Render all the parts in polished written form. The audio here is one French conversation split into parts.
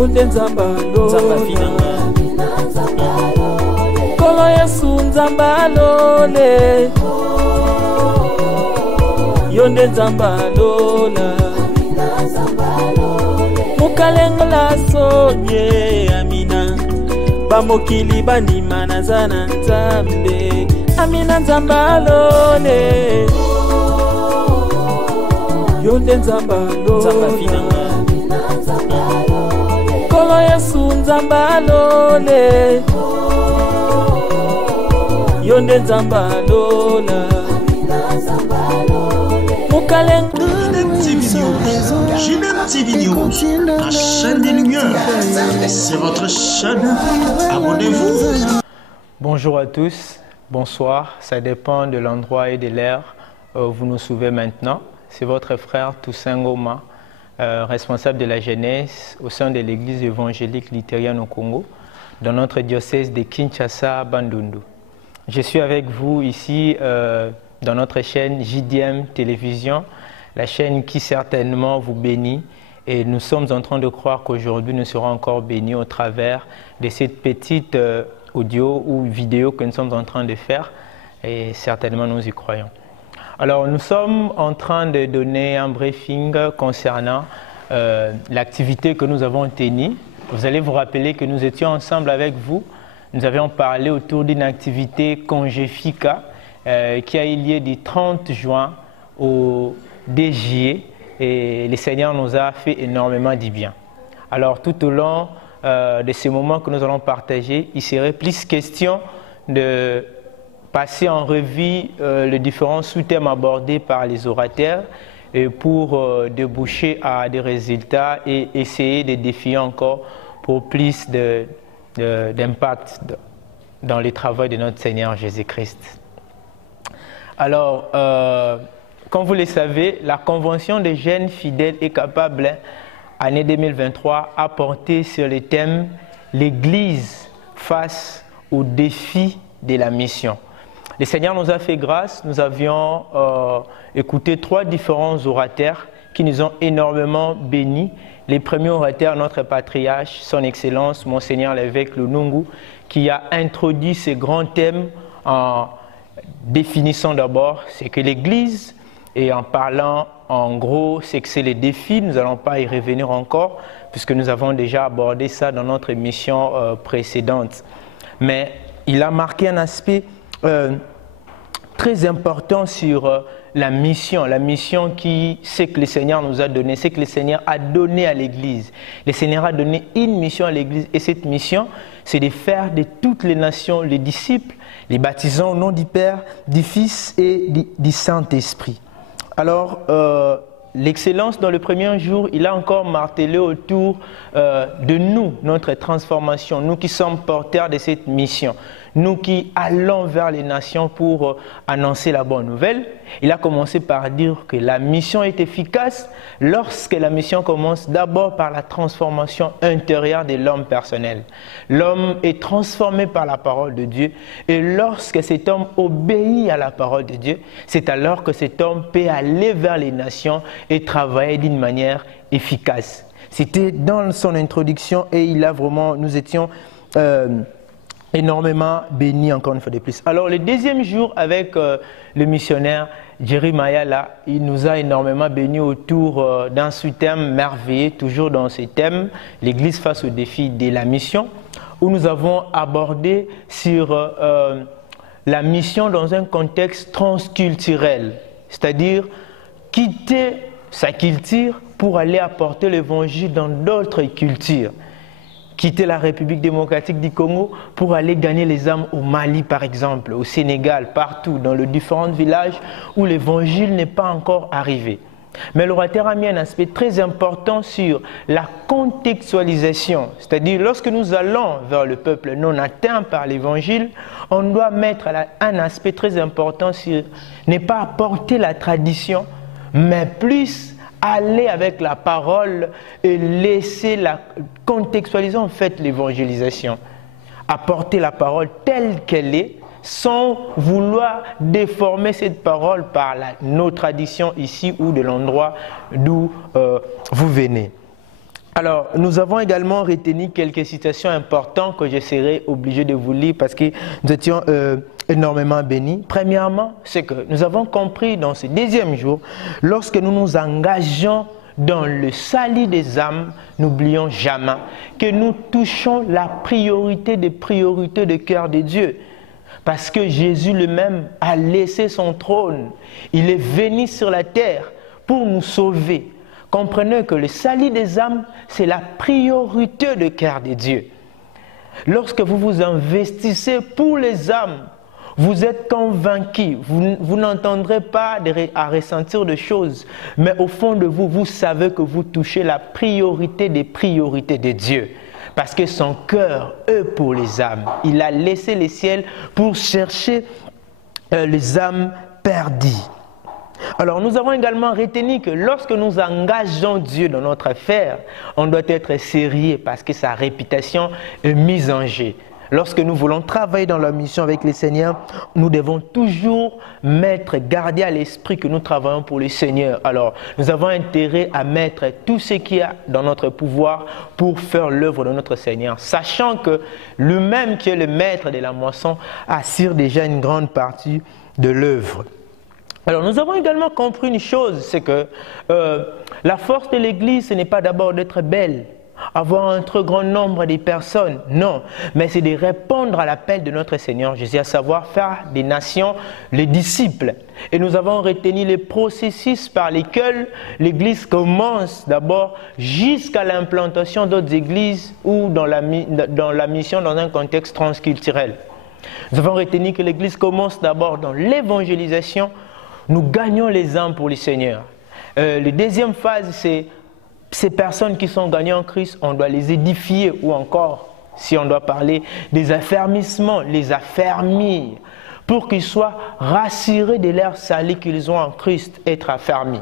Yonde nzambalo Nzamba finanga Kolo Yesu nzambalo le Yonde nzambalo la Mukalengo la sonye Amina Bamokili bandima na zana nzambe Amina nzambalo le Yonde nzambalo Nzamba finanga Kolo Yesu nzambalo le Yonde nzambalo la Mukalengo JNM TV News, la chaîne des lumières. C'est votre chaîne. Abonnez-vous. Bonjour à tous, bonsoir. Ça dépend de l'endroit et de l'heure où vous nous suivez maintenant. C'est votre frère Toussaint Ngoma, responsable de la jeunesse au sein de l'église évangélique luthérienne au Congo, dans notre diocèse de Kinshasa-Bandundu. Je suis avec vous ici dans notre chaîne JDM Télévision, la chaîne qui certainement vous bénit, et nous sommes en train de croire qu'aujourd'hui nous serons encore bénis au travers de cette petite audio ou vidéo que nous sommes en train de faire, et certainement nous y croyons. Alors nous sommes en train de donner un briefing concernant l'activité que nous avons tenue. Vous allez vous rappeler que nous étions ensemble avec vous, nous avions parlé autour d'une activité Congéfica qui a eu lieu du 30 juin au 2 juillet, et le Seigneur nous a fait énormément du bien. Alors tout au long de ces moments que nous allons partager, il serait plus question de passer en revue les différents sous-thèmes abordés par les orateurs et pour déboucher à des résultats et essayer de défier encore pour plus d'impact dans le travail de notre Seigneur Jésus-Christ. Alors, comme vous le savez, la Convention des jeunes fidèles et capables, année 2023, a porté sur le thème « L'Église face aux défis de la mission ». Le Seigneur nous a fait grâce, nous avions écouté 3 différents orateurs qui nous ont énormément bénis. Les premiers orateurs, notre patriarche, son Excellence, Monseigneur l'évêque Lunungu, qui a introduit ces grands thèmes en définissant d'abord ce que l'Église, et en parlant en gros ce que c'est les défis. Nous n'allons pas y revenir encore puisque nous avons déjà abordé ça dans notre émission précédente. Mais il a marqué un aspect très important sur la mission qui, c'est que le Seigneur nous a donné, c'est que le Seigneur a donné à l'Église. Le Seigneur a donné une mission à l'Église, et cette mission, c'est de faire de toutes les nations les disciples, les baptisant au nom du Père, du Fils et du Saint-Esprit. Alors, l'Excellence, dans le premier jour, il a encore martelé autour de nous, notre transformation, nous qui sommes porteurs de cette mission, nous qui allons vers les nations pour annoncer la bonne nouvelle. Il a commencé par dire que la mission est efficace lorsque la mission commence d'abord par la transformation intérieure de l'homme personnel. L'homme est transformé par la parole de Dieu, et lorsque cet homme obéit à la parole de Dieu, c'est alors que cet homme peut aller vers les nations et travailler d'une manière efficace. C'était dans son introduction, et il a vraiment, nous étions énormément bénis encore une fois de plus. Alors le deuxième jour avec le missionnaire Jerry Mayala, il nous a énormément bénis autour d'un sous-thème merveilleux, toujours dans ce thème, l'Église face aux défis de la mission, où nous avons abordé sur la mission dans un contexte transculturel, c'est-à-dire quitter sa culture pour aller apporter l'évangile dans d'autres cultures. Quitter la République démocratique du Congo pour aller gagner les âmes au Mali par exemple, au Sénégal, partout, dans les différents villages où l'évangile n'est pas encore arrivé. Mais l'orateur a mis un aspect très important sur la contextualisation, c'est-à-dire lorsque nous allons vers le peuple non atteint par l'évangile, on doit mettre un aspect très important sur ne pas apporter la tradition, mais plus aller avec la parole et laisser contextualiser en fait l'évangélisation. Apporter la parole telle qu'elle est, sans vouloir déformer cette parole par nos traditions ici ou de l'endroit d'où vous venez. Alors, nous avons également retenu quelques citations importantes que je serai obligé de vous lire parce que nous étions énormément bénis. Premièrement, c'est que nous avons compris dans ce deuxième jour, lorsque nous nous engageons dans le salut des âmes, n'oublions jamais que nous touchons la priorité des priorités du cœur de Dieu. Parce que Jésus lui-même a laissé son trône. Il est venu sur la terre pour nous sauver. Comprenez que le salut des âmes, c'est la priorité du cœur de Dieu. Lorsque vous vous investissez pour les âmes, vous êtes convaincu, vous n'entendrez pas à ressentir de choses, mais au fond de vous, vous savez que vous touchez la priorité des priorités de Dieu. Parce que son cœur est pour les âmes. Il a laissé les ciels pour chercher les âmes perdues. Alors nous avons également retenu que lorsque nous engageons Dieu dans notre affaire, on doit être sérieux parce que sa réputation est mise en jeu. Lorsque nous voulons travailler dans la mission avec le Seigneur, nous devons toujours garder à l'esprit que nous travaillons pour le Seigneur. Alors, nous avons intérêt à mettre tout ce qu'il y a dans notre pouvoir pour faire l'œuvre de notre Seigneur, sachant que lui-même qui est le maître de la moisson assure déjà une grande partie de l'œuvre. Alors, nous avons également compris une chose, c'est que la force de l'Église, ce n'est pas d'abord d'être belle, avoir un très grand nombre de personnes, non, mais c'est de répondre à l'appel de notre Seigneur Jésus, à savoir faire des nations les disciples. Et nous avons retenu les processus par lesquels l'Église commence d'abord jusqu'à l'implantation d'autres églises ou dans la mission dans un contexte transculturel. Nous avons retenu que l'Église commence d'abord dans l'évangélisation. Nous gagnons les âmes pour le Seigneur. La deuxième phase, c'est ces personnes qui sont gagnées en Christ, on doit les édifier ou encore, si on doit parler des affermissements, les affermir pour qu'ils soient rassurés de leur salut qu'ils ont en Christ, être affermis.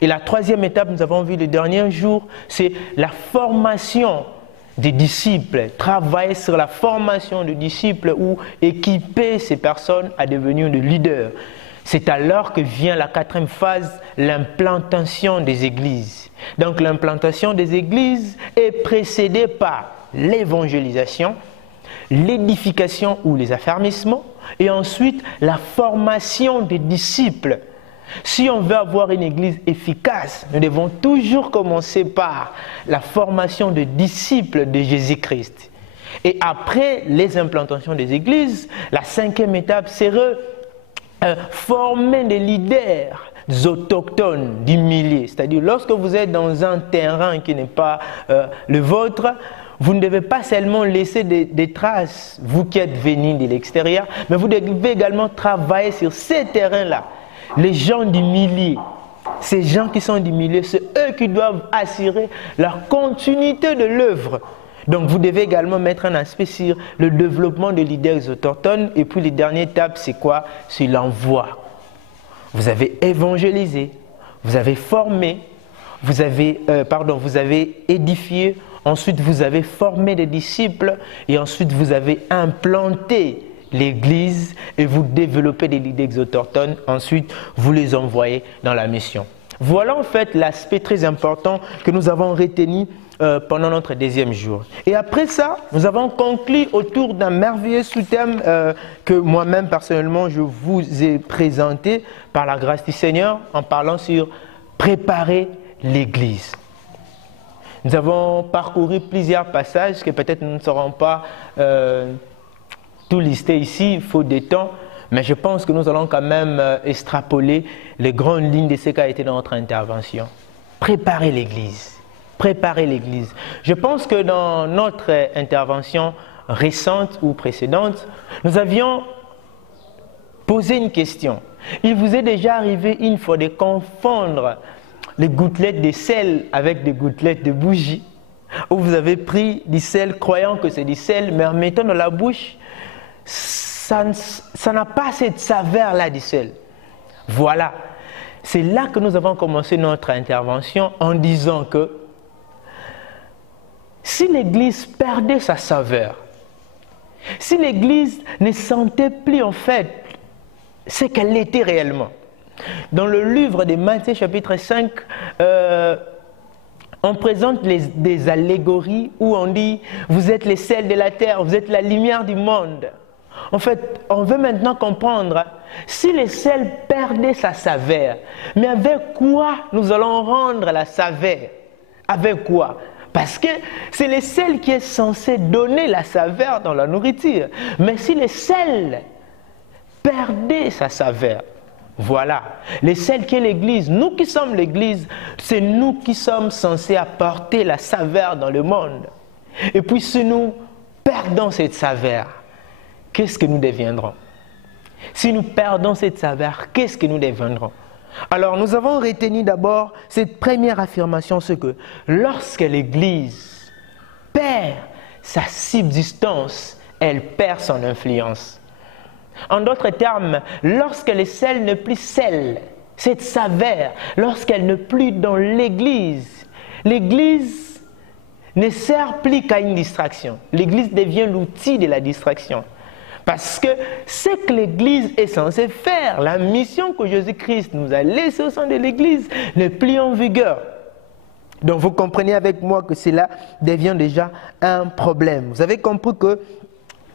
Et la troisième étape, nous avons vu le dernier jour, c'est la formation des disciples, travailler sur la formation des disciples ou équiper ces personnes à devenir des leaders. C'est alors que vient la quatrième phase, l'implantation des églises. Donc l'implantation des églises est précédée par l'évangélisation, l'édification ou les affermissements et ensuite la formation des disciples. Si on veut avoir une église efficace, nous devons toujours commencer par la formation de disciples de Jésus-Christ. Et après les implantations des églises, la cinquième étape serait former des leaders autochtones du milieu. C'est-à-dire, lorsque vous êtes dans un terrain qui n'est pas le vôtre, vous ne devez pas seulement laisser des traces, vous qui êtes venus de l'extérieur, mais vous devez également travailler sur ces terrains-là. Les gens du milieu, ces gens qui sont du milieu, c'est eux qui doivent assurer la continuité de l'œuvre. Donc vous devez également mettre un aspect sur le développement des leaders autochtones. Et puis la dernière étape, c'est quoi? C'est l'envoi. Vous avez évangélisé, vous avez formé, vous avez édifié, ensuite vous avez formé des disciples et ensuite vous avez implanté l'église et vous développez des leaders autochtones. Ensuite, vous les envoyez dans la mission. Voilà en fait l'aspect très important que nous avons retenu pendant notre deuxième jour. Et après ça, nous avons conclu autour d'un merveilleux sous-thème que moi-même personnellement je vous ai présenté par la grâce du Seigneur en parlant sur préparer l'Église. Nous avons parcouru plusieurs passages que peut-être nous ne saurons pas tout lister ici, faute de temps, mais je pense que nous allons quand même extrapoler les grandes lignes de ce qui a été dans notre intervention. Préparer l'Église. Préparer l'Église. Je pense que dans notre intervention récente ou précédente, nous avions posé une question. Il vous est déjà arrivé une fois de confondre les gouttelettes de sel avec des gouttelettes de bougie, où vous avez pris du sel croyant que c'est du sel, mais en mettant dans la bouche, ça n'a pas cette saveur-là du sel. Voilà. C'est là que nous avons commencé notre intervention en disant que si l'Église perdait sa saveur, si l'Église ne sentait plus en fait ce qu'elle était réellement. Dans le livre de Matthieu chapitre 5, On présente des allégories où on dit « vous êtes les sels de la terre, vous êtes la lumière du monde ». En fait, on veut maintenant comprendre si le sel perdait sa saveur, mais avec quoi nous allons rendre la saveur? Avec quoi? Parce que c'est le sel qui est censé donner la saveur dans la nourriture. Mais si le sel perdait sa saveur, voilà, le sel qui est l'Église, nous qui sommes l'Église, c'est nous qui sommes censés apporter la saveur dans le monde. Et puis si nous perdons cette saveur, qu'est-ce que nous deviendrons? Si nous perdons cette saveur, qu'est-ce que nous deviendrons? Alors nous avons retenu d'abord cette première affirmation, c'est que lorsque l'Église perd sa subsistance, elle perd son influence. En d'autres termes, lorsque le sel n'est plus sel, cette saveur, lorsqu'elle n'est plus dans l'Église, l'Église ne sert plus qu'à une distraction. L'Église devient l'outil de la distraction. Parce que ce que l'Église est censée faire, la mission que Jésus-Christ nous a laissée au sein de l'Église, n'est plus en vigueur. Donc vous comprenez avec moi que cela devient déjà un problème. Vous avez compris que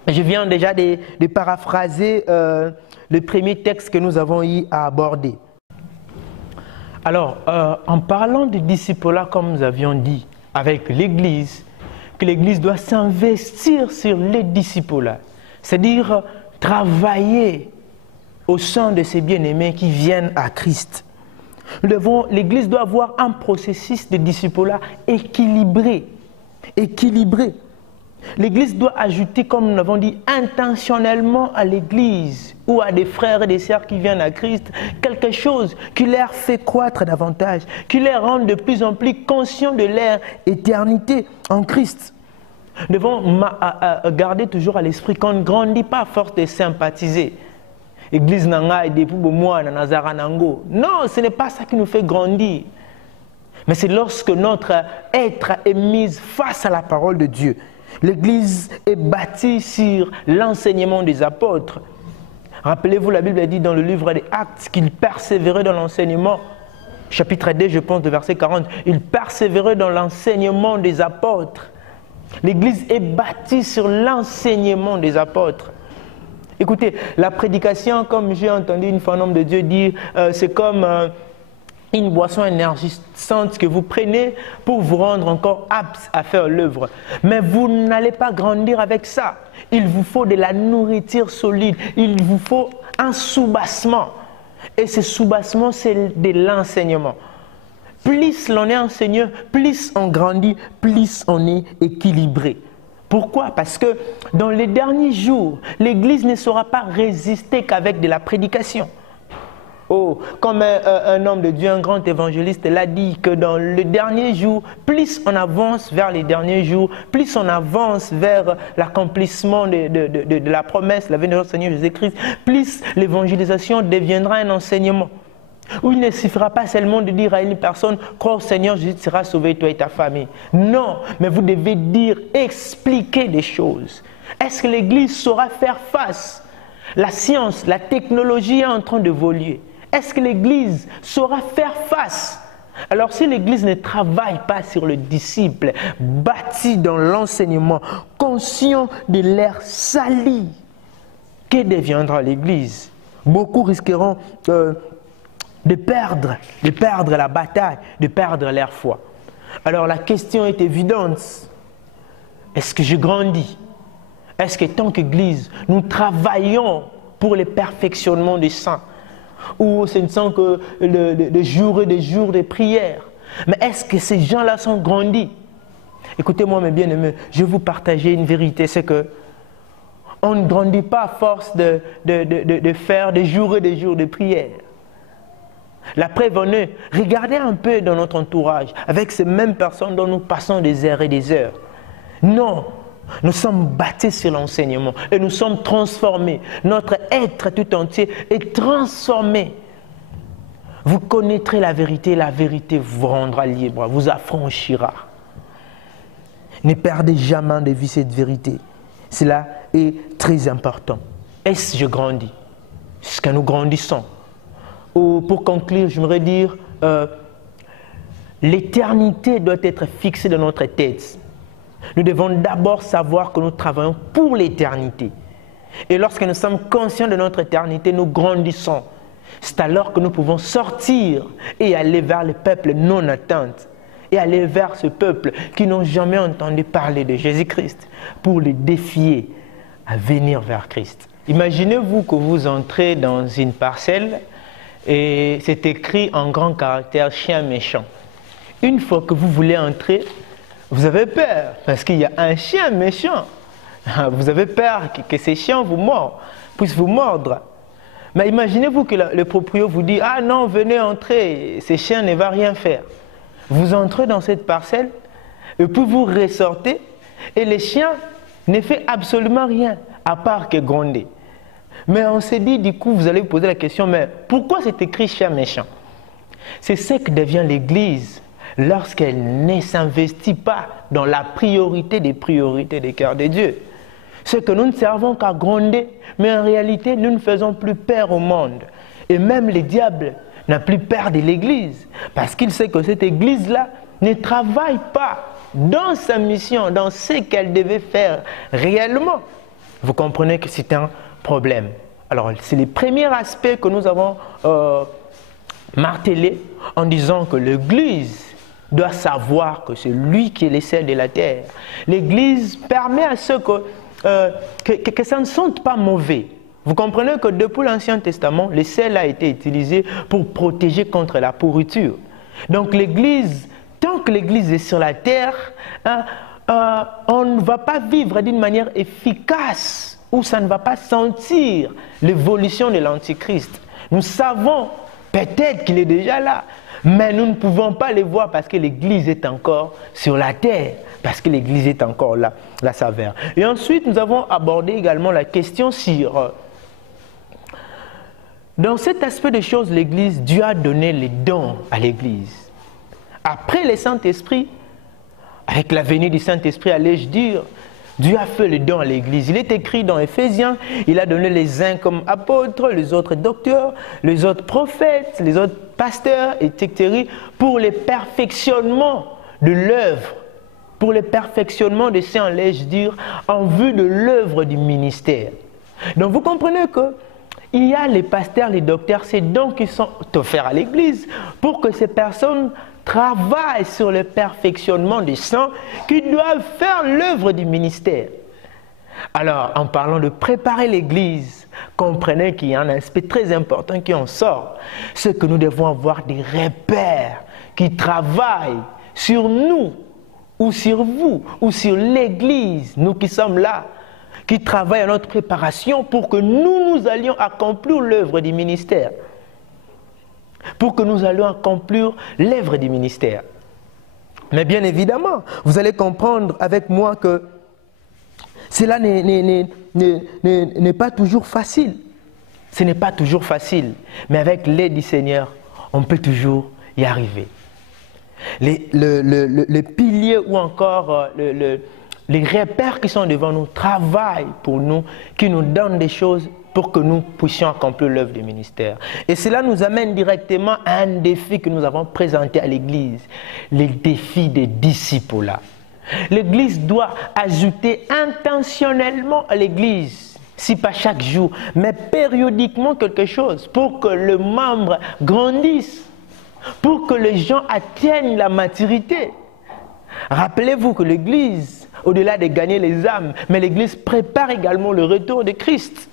je viens déjà de paraphraser le premier texte que nous avons eu à aborder. Alors, en parlant de disciple-là, comme nous avions dit, avec l'Église, que l'Église doit s'investir sur les disciples-là, c'est-à-dire travailler au sein de ces bien-aimés qui viennent à Christ. L'Église doit avoir un processus de disciple-là équilibré. L'Église doit ajouter, comme nous l'avons dit, intentionnellement à l'Église ou à des frères et des sœurs qui viennent à Christ, quelque chose qui leur fait croître davantage, qui les rend de plus en plus conscients de leur éternité en Christ. Nous devons garder toujours à l'esprit qu'on ne grandit pas à force de sympathiser. Église nanga et depuis moi nazara nango. Non, ce n'est pas ça qui nous fait grandir. Mais c'est lorsque notre être est mis face à la parole de Dieu. L'Église est bâtie sur l'enseignement des apôtres. Rappelez-vous, la Bible dit dans le livre des Actes qu'ils persévéraient dans l'enseignement. Chapitre 2, je pense, de verset 40. Ils persévéraient dans l'enseignement des apôtres. L'Église est bâtie sur l'enseignement des apôtres. Écoutez, la prédication, comme j'ai entendu une fois un homme de Dieu dire, c'est comme une boisson énergisante que vous prenez pour vous rendre encore apte à faire l'œuvre. Mais vous n'allez pas grandir avec ça. Il vous faut de la nourriture solide. Il vous faut un soubassement. Et ce soubassement, c'est de l'enseignement. Plus l'on est enseigné, plus on grandit, plus on est équilibré. Pourquoi? Parce que dans les derniers jours, l'Église ne saura pas résister qu'avec de la prédication. Oh, comme un homme de Dieu, un grand évangéliste l'a dit, que dans le dernier jour, plus on avance vers les derniers jours, plus on avance vers l'accomplissement de la promesse, la venue de notre Seigneur Jésus-Christ, plus l'évangélisation deviendra un enseignement. Où il ne suffira pas seulement de dire à une personne « Crois au Seigneur, Jésus sera sauvé, toi et ta famille ». Non, mais vous devez dire, expliquer des choses. Est-ce que l'Église saura faire face? La science, la technologie est en train d'évoluer. Est-ce que l'Église saura faire face? Alors si l'Église ne travaille pas sur le disciple, bâti dans l'enseignement, conscient de l'air sali, que deviendra l'Église? Beaucoup risqueront de perdre la bataille, de perdre leur foi. Alors la question est évidente. Est-ce que je grandis? Est-ce que tant qu'Église, nous travaillons pour le perfectionnement des saints? Ou ce ne sont que des jours et des jours de prière? Mais est-ce que ces gens-là sont grandis? Écoutez-moi mes bien-aimés, je vais vous partager une vérité, c'est que on ne grandit pas à force de faire des jours et des jours de prière. La preuve en est, regardez un peu dans notre entourage, avec ces mêmes personnes dont nous passons des heures et des heures. Non, nous sommes bâtis sur l'enseignement et nous sommes transformés. Notre être tout entier est transformé. Vous connaîtrez la vérité vous rendra libre, vous affranchira. Ne perdez jamais de vue cette vérité. Cela est très important. Est-ce que je grandis? Est-ce que nous grandissons? Ou pour conclure, j'aimerais dire, l'éternité doit être fixée dans notre tête. Nous devons d'abord savoir que nous travaillons pour l'éternité. Et lorsque nous sommes conscients de notre éternité, nous grandissons. C'est alors que nous pouvons sortir et aller vers le peuple non atteint. Et aller vers ce peuple qui n'ont jamais entendu parler de Jésus-Christ pour les défier à venir vers Christ. Imaginez-vous que vous entrez dans une parcelle et c'est écrit en grand caractère « chien méchant ». Une fois que vous voulez entrer, vous avez peur parce qu'il y a un chien méchant. Vous avez peur que ces chiens puissent vous mordre. Mais imaginez-vous que le propriétaire vous dit « Ah non, venez entrer, ces chiens ne vont rien faire ». Vous entrez dans cette parcelle et puis vous ressortez et les chiens ne font absolument rien à part que gronder. Mais on s'est dit, du coup, vous allez vous poser la question, mais pourquoi c'est écrit chien méchant? C'est ce que devient l'Église lorsqu'elle ne s'investit pas dans la priorité des priorités des cœurs de Dieu. C'est que nous ne servons qu'à gronder, mais en réalité, nous ne faisons plus peur au monde. Et même le diable n'a plus peur de l'Église, parce qu'il sait que cette Église-là ne travaille pas dans sa mission, dans ce qu'elle devait faire réellement. Vous comprenez que c'est un problème. Alors, c'est le premier aspect que nous avons martelé en disant que l'Église doit savoir que c'est lui qui est le sel de la terre. L'Église permet à ceux que ça ne sente pas mauvais. Vous comprenez que depuis l'Ancien Testament, le sel a été utilisé pour protéger contre la pourriture. Donc l'Église, tant que l'Église est sur la terre, on ne va pas vivre d'une manière efficace où ça ne va pas sentir l'évolution de l'Antichrist. Nous savons peut-être qu'il est déjà là, mais nous ne pouvons pas le voir parce que l'Église est encore sur la terre, parce que l'Église est encore là, la saveur. Et ensuite, nous avons abordé également la question sur... Dans cet aspect des choses, l'Église, Dieu a donné les dons à l'Église. Après le Saint-Esprit, avec la venue du Saint-Esprit, allais-je dire, Dieu a fait les dons à l'Église. Il est écrit dans Éphésiens, il a donné les uns comme apôtres, les autres docteurs, les autres prophètes, les autres pasteurs, etc. pour le perfectionnement de l'œuvre, pour le perfectionnement de saints, allais-je dire, en vue de l'œuvre du ministère. Donc vous comprenez que il y a les pasteurs, les docteurs, ces dons qui sont offerts à l'Église pour que ces personnes travaillent sur le perfectionnement des saints qui doivent faire l'œuvre du ministère. Alors, en parlant de préparer l'Église, comprenez qu'il y a un aspect très important qui en sort. C'est que nous devons avoir des repères qui travaillent sur nous, ou sur vous, ou sur l'Église, nous qui sommes là, qui travaillent à notre préparation pour que nous allions accomplir l'œuvre du ministère. Pour que nous allions accomplir l'œuvre du ministère. Mais bien évidemment, vous allez comprendre avec moi que cela n'est pas toujours facile. Ce n'est pas toujours facile. Mais avec l'aide du Seigneur, on peut toujours y arriver. Les piliers ou encore les repères qui sont devant nous travaillent pour nous, qui nous donnent des choses pour que nous puissions accomplir l'œuvre du ministère. Et cela nous amène directement à un défi que nous avons présenté à l'Église, le défi des disciples. L'Église doit ajouter intentionnellement à l'Église, si pas chaque jour, mais périodiquement quelque chose pour que le membre grandisse, pour que les gens atteignent la maturité. Rappelez-vous que l'Église, au-delà de gagner les âmes, mais l'Église prépare également le retour de Christ.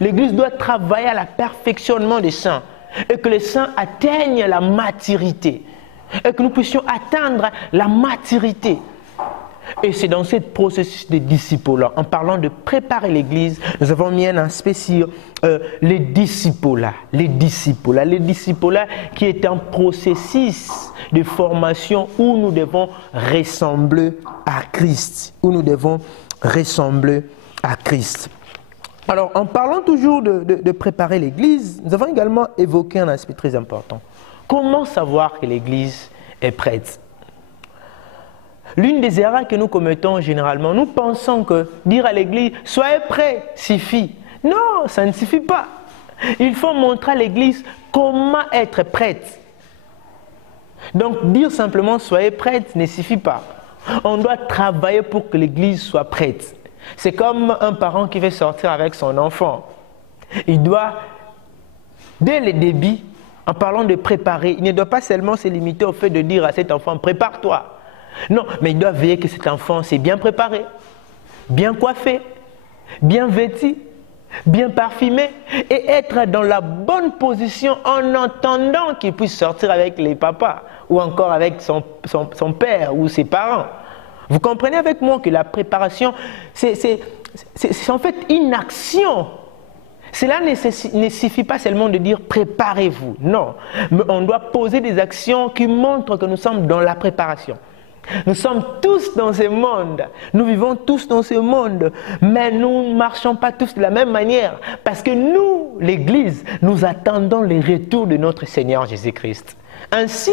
L'Église doit travailler à la perfectionnement des saints et que les saints atteignent la maturité et que nous puissions atteindre la maturité. Et c'est dans ce processus de disciples, en parlant de préparer l'Église, nous avons mis un aspect sur les disciples qui est un processus de formation où nous devons ressembler à Christ, Alors, en parlant toujours de préparer l'Église, nous avons également évoqué un aspect très important. Comment savoir que l'Église est prête? L'une des erreurs que nous commettons généralement, nous pensons que dire à l'Église « soyez prêts » suffit. Non, ça ne suffit pas. Il faut montrer à l'Église comment être prête. Donc dire simplement soyez prêtres ne suffit pas. On doit travailler pour que l'église soit prête. C'est comme un parent qui veut sortir avec son enfant. Il doit, dès le début, en parlant de préparer, il ne doit pas seulement se limiter au fait de dire à cet enfant prépare-toi. Non, mais il doit veiller que cet enfant s'est bien préparé, bien coiffé, bien vêtu, bien parfumé et être dans la bonne position en attendant qu'il puisse sortir avec les papas ou encore avec son père ou ses parents. Vous comprenez avec moi que la préparation, c'est en fait une action. Cela ne suffit pas seulement de dire préparez-vous. Non, mais on doit poser des actions qui montrent que nous sommes dans la préparation. Nous sommes tous dans ce monde, nous vivons tous dans ce monde, mais nous ne marchons pas tous de la même manière parce que nous, l'Église, nous attendons le retour de notre Seigneur Jésus-Christ. Ainsi,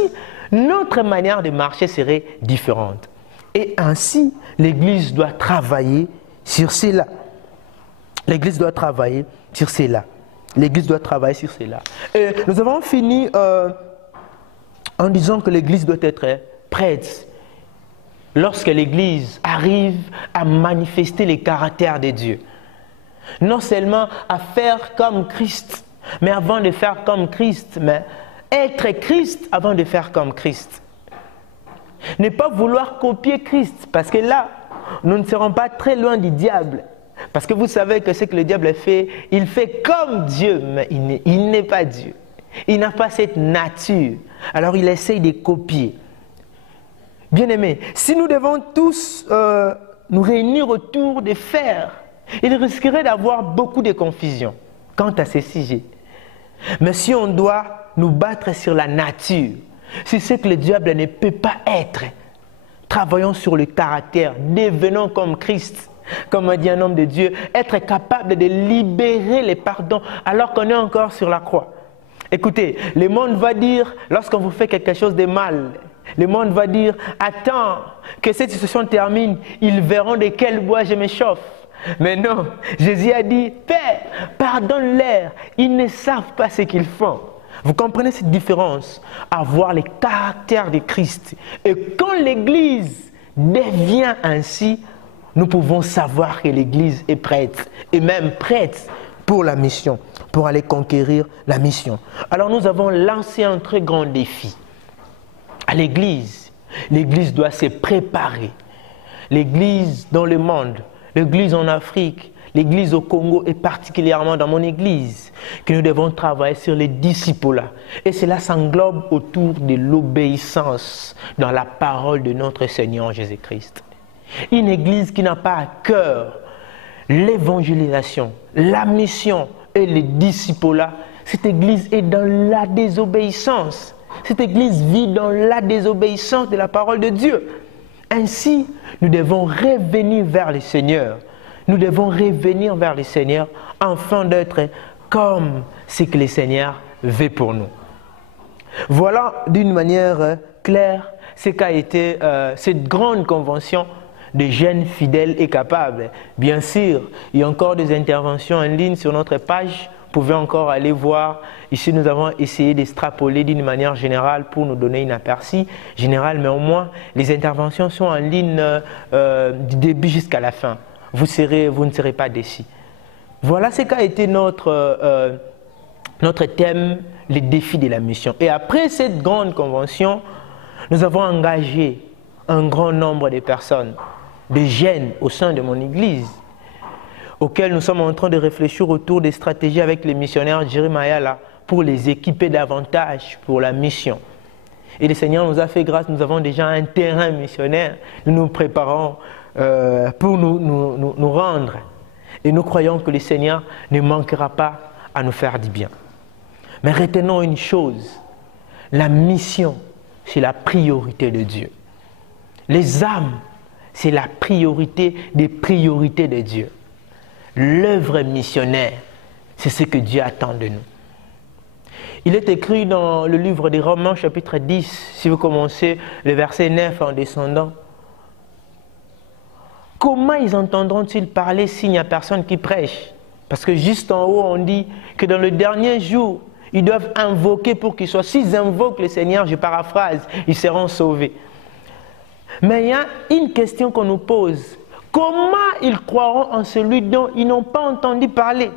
notre manière de marcher serait différente. Et ainsi, l'Église doit travailler sur cela. L'Église doit travailler sur cela. L'Église doit travailler sur cela. Et nous avons fini en disant que l'Église doit être prête. Lorsque l'Église arrive à manifester les caractères de Dieu. Non seulement à faire comme Christ, mais avant de faire comme Christ, mais être Christ avant de faire comme Christ. Ne pas vouloir copier Christ, parce que là, nous ne serons pas très loin du diable. Parce que vous savez que ce que le diable fait, il fait comme Dieu, mais il n'est pas Dieu. Il n'a pas cette nature. Alors il essaye de copier. Bien-aimés, si nous devons tous nous réunir autour de faire, il risquerait d'avoir beaucoup de confusion quant à ces sujets. Mais si on doit nous battre sur la nature, sur ce que le diable ne peut pas être, travaillons sur le caractère, devenons comme Christ, comme a dit un homme de Dieu, être capable de libérer les pardons alors qu'on est encore sur la croix. Écoutez, le monde va dire, lorsqu'on vous fait quelque chose de mal, le monde va dire, attends, que cette situation termine, ils verront de quel bois je m'échauffe. Mais non, Jésus a dit, Père, pardonne-leur, ils ne savent pas ce qu'ils font. Vous comprenez cette différence? Avoir le caractère de Christ. Et quand l'Église devient ainsi, nous pouvons savoir que l'Église est prête, et même prête pour la mission, pour aller conquérir la mission. Alors nous avons lancé un très grand défi à l'Église. L'Église doit se préparer. L'Église dans le monde, l'Église en Afrique, l'Église au Congo et particulièrement dans mon Église, que nous devons travailler sur les disciples. Et cela s'englobe autour de l'obéissance dans la parole de notre Seigneur Jésus-Christ. Une Église qui n'a pas à cœur l'évangélisation, la mission et les disciples, cette Église est dans la désobéissance. Cette Église vit dans la désobéissance de la parole de Dieu. Ainsi, nous devons revenir vers le Seigneur. Nous devons revenir vers le Seigneur afin d'être comme ce que le Seigneur veut pour nous. Voilà d'une manière claire ce qu'a été cette grande convention de jeunes fidèles et capables. Bien sûr, il y a encore des interventions en ligne sur notre page. Vous pouvez encore aller voir. Ici, nous avons essayé d'extrapoler d'une manière générale pour nous donner une aperçu général, mais au moins, les interventions sont en ligne du début jusqu'à la fin. Vous ne serez pas déçus. Voilà ce qu'a été notre thème, les défis de la mission. Et après cette grande convention, nous avons engagé un grand nombre de personnes, de jeunes au sein de mon Église, auxquels nous sommes en train de réfléchir autour des stratégies avec les missionnaires Jérémia pour les équiper davantage pour la mission. Et le Seigneur nous a fait grâce, nous avons déjà un terrain missionnaire, nous nous préparons pour nous rendre. Et nous croyons que le Seigneur ne manquera pas à nous faire du bien. Mais retenons une chose, la mission, c'est la priorité de Dieu. Les âmes, c'est la priorité des priorités de Dieu. L'œuvre missionnaire, c'est ce que Dieu attend de nous. Il est écrit dans le livre des Romains, chapitre 10, si vous commencez le verset 9 en descendant. Comment ils entendront-ils parler s'il n'y a personne qui prêche? Parce que juste en haut, on dit que dans le dernier jour, Ils doivent invoquer pour qu'ils soient. S'ils invoquent le Seigneur, je paraphrase, ils seront sauvés. Mais il y a une question qu'on nous pose. Comment ils croiront en celui dont ils n'ont pas entendu parler?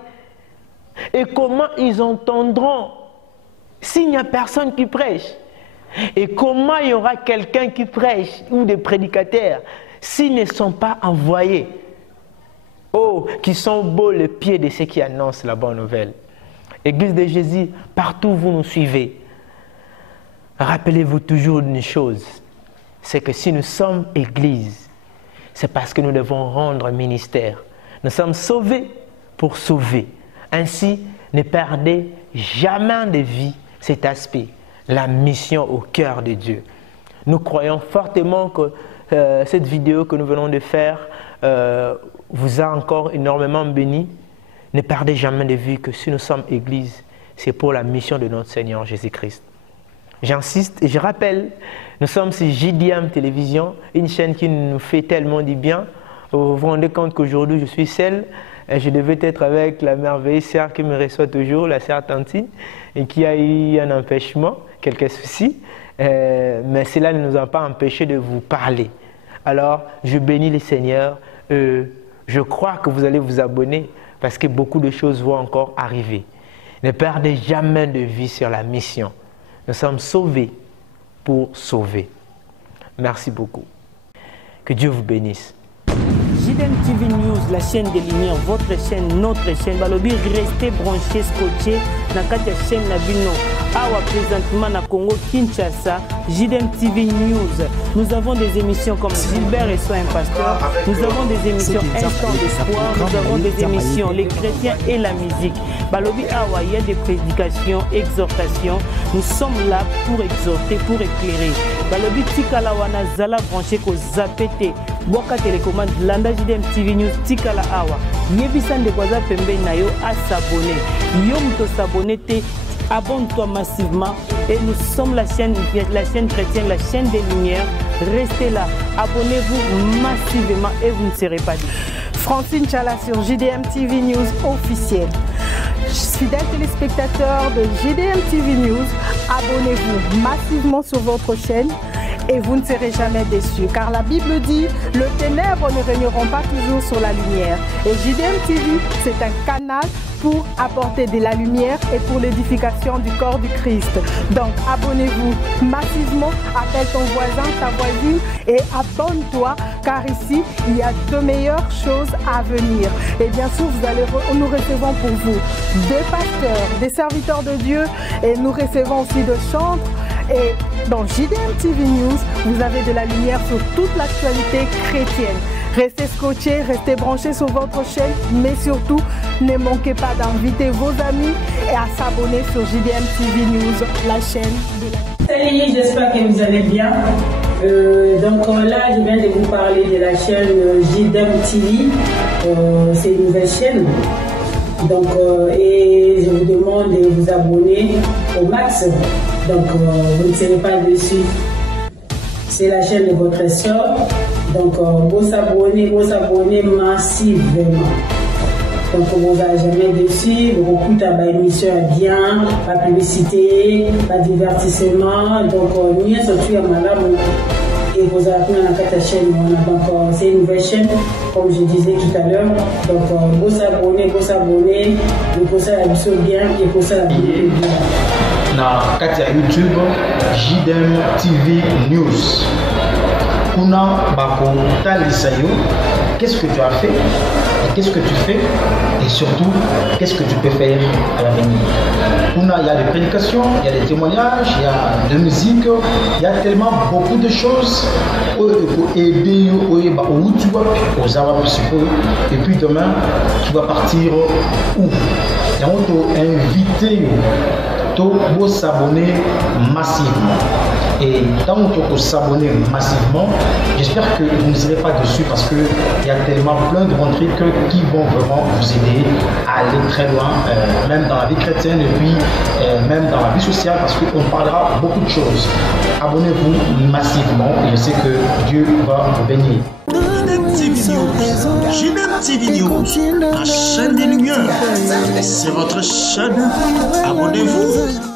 Et comment ils entendront s'il n'y a personne qui prêche? Et comment il y aura quelqu'un qui prêche ou des prédicateurs s'ils ne sont pas envoyés? Oh, qui sont beaux les pieds de ceux qui annoncent la bonne nouvelle. Église de Jésus, partout où vous nous suivez, rappelez-vous toujours d'une chose, c'est que si nous sommes Église, c'est parce que nous devons rendre ministère. Nous sommes sauvés pour sauver. Ainsi, ne perdez jamais de vue cet aspect, la mission au cœur de Dieu. Nous croyons fortement que cette vidéo que nous venons de faire vous a encore énormément béni. Ne perdez jamais de vue que si nous sommes Église, c'est pour la mission de notre Seigneur Jésus-Christ. J'insiste et je rappelle, nous sommes sur JDM Télévision, une chaîne qui nous fait tellement du bien. Vous vous rendez compte qu'aujourd'hui je suis seul. Et je devais être avec la merveilleuse sœur qui me reçoit toujours, la sœur Tantine, et qui a eu un empêchement, quelques soucis. Mais cela ne nous a pas empêché de vous parler. Alors, je bénis le Seigneur. Je crois que vous allez vous abonner parce que beaucoup de choses vont encore arriver. Ne perdez jamais de vue sur la mission. Nous sommes sauvés pour sauver. Merci beaucoup. Que Dieu vous bénisse. JDM TV News, la chaîne des lumières, votre chaîne, notre chaîne. Balobi, restez branchés, scotchés. Nakati la chaîne Nabino. Awa présentement na Congo, Kinshasa, JDM TV News. Nous avons des émissions comme Gilbert et Soin Pasteur. Nous avons des émissions Instant d'Espoir. Nous avons des émissions Les Chrétiens et la musique. Balobi Awa, il y a des prédications, exhortations. Nous sommes là pour exhorter, pour éclairer. Balobi Tikala Wana Zala branché ko Zapete. Boka télécommande Landa JDM TV News Tikala Awa. Yebisan de Kwaza Pembe Nayo à s'abonner. Yom to s'abonner te. Abonne-toi massivement et nous sommes la chaîne chrétienne, la chaîne des lumières. Restez là, abonnez-vous massivement et vous ne serez pas déçus. Francine Chala sur JDM TV News officiel. Fidèles téléspectateurs de JDM TV News, abonnez-vous massivement sur votre chaîne et vous ne serez jamais déçus. Car la Bible dit, le ténèbre ne régneront pas toujours sur la lumière. Et JDM TV, c'est un canal pour apporter de la lumière et pour l'édification du corps du Christ. Donc abonnez-vous massivement, appelle ton voisin, ta voisine et abonne-toi car ici il y a de meilleures choses à venir. Et bien sûr nous recevons pour vous des pasteurs, des serviteurs de Dieu et nous recevons aussi de chantres. Et dans JDM TV News, vous avez de la lumière sur toute l'actualité chrétienne. Restez scotchés, restez branchés sur votre chaîne, mais surtout, ne manquez pas d'inviter vos amis et à s'abonner sur JDM TV News, la chaîne de la... Salut, j'espère que vous allez bien. Donc là, je viens de vous parler de la chaîne JDM TV. C'est une nouvelle chaîne. Donc, et je vous demande de vous abonner au max. Donc, vous ne serez pas déçus. C'est la chaîne de votre soeur. Donc, vous s'abonnez massivement. Donc, vous n'allez jamais déçu. Vous écoutez la émission bien, la publicité, le divertissement. Donc, mieux surtout à madame. Et vous avez la chaîne. Donc, c'est une nouvelle chaîne, comme je disais tout à l'heure. Donc, vous s'abonnez, et pour ça, la mission bien, et pour ça, la vidéo bien. Na kati ya YouTube JDM TV News kuna bako talisa yo qu'est-ce que tu as fait et qu'est-ce que tu fais et surtout qu'est-ce que tu peux faire à l'avenir. Kuna il y a des prédications, il y a des témoignages, il y a de musique, il y a tellement beaucoup de choses pour aider où tu vas aux Arabes et puis demain tu vas partir où. Et on t'a invité. Vous s'abonner massivement. Et tant que vous s'abonnez massivement, j'espère que vous ne serez pas déçus parce qu'il y a tellement plein de bons trucs qui vont vraiment vous aider à aller très loin, même dans la vie chrétienne et puis même dans la vie sociale, parce qu'on parlera beaucoup de choses. Abonnez-vous massivement et je sais que Dieu va vous bénir. JDM TV News, la chaîne des lumières. C'est votre chaîne. Abonnez-vous.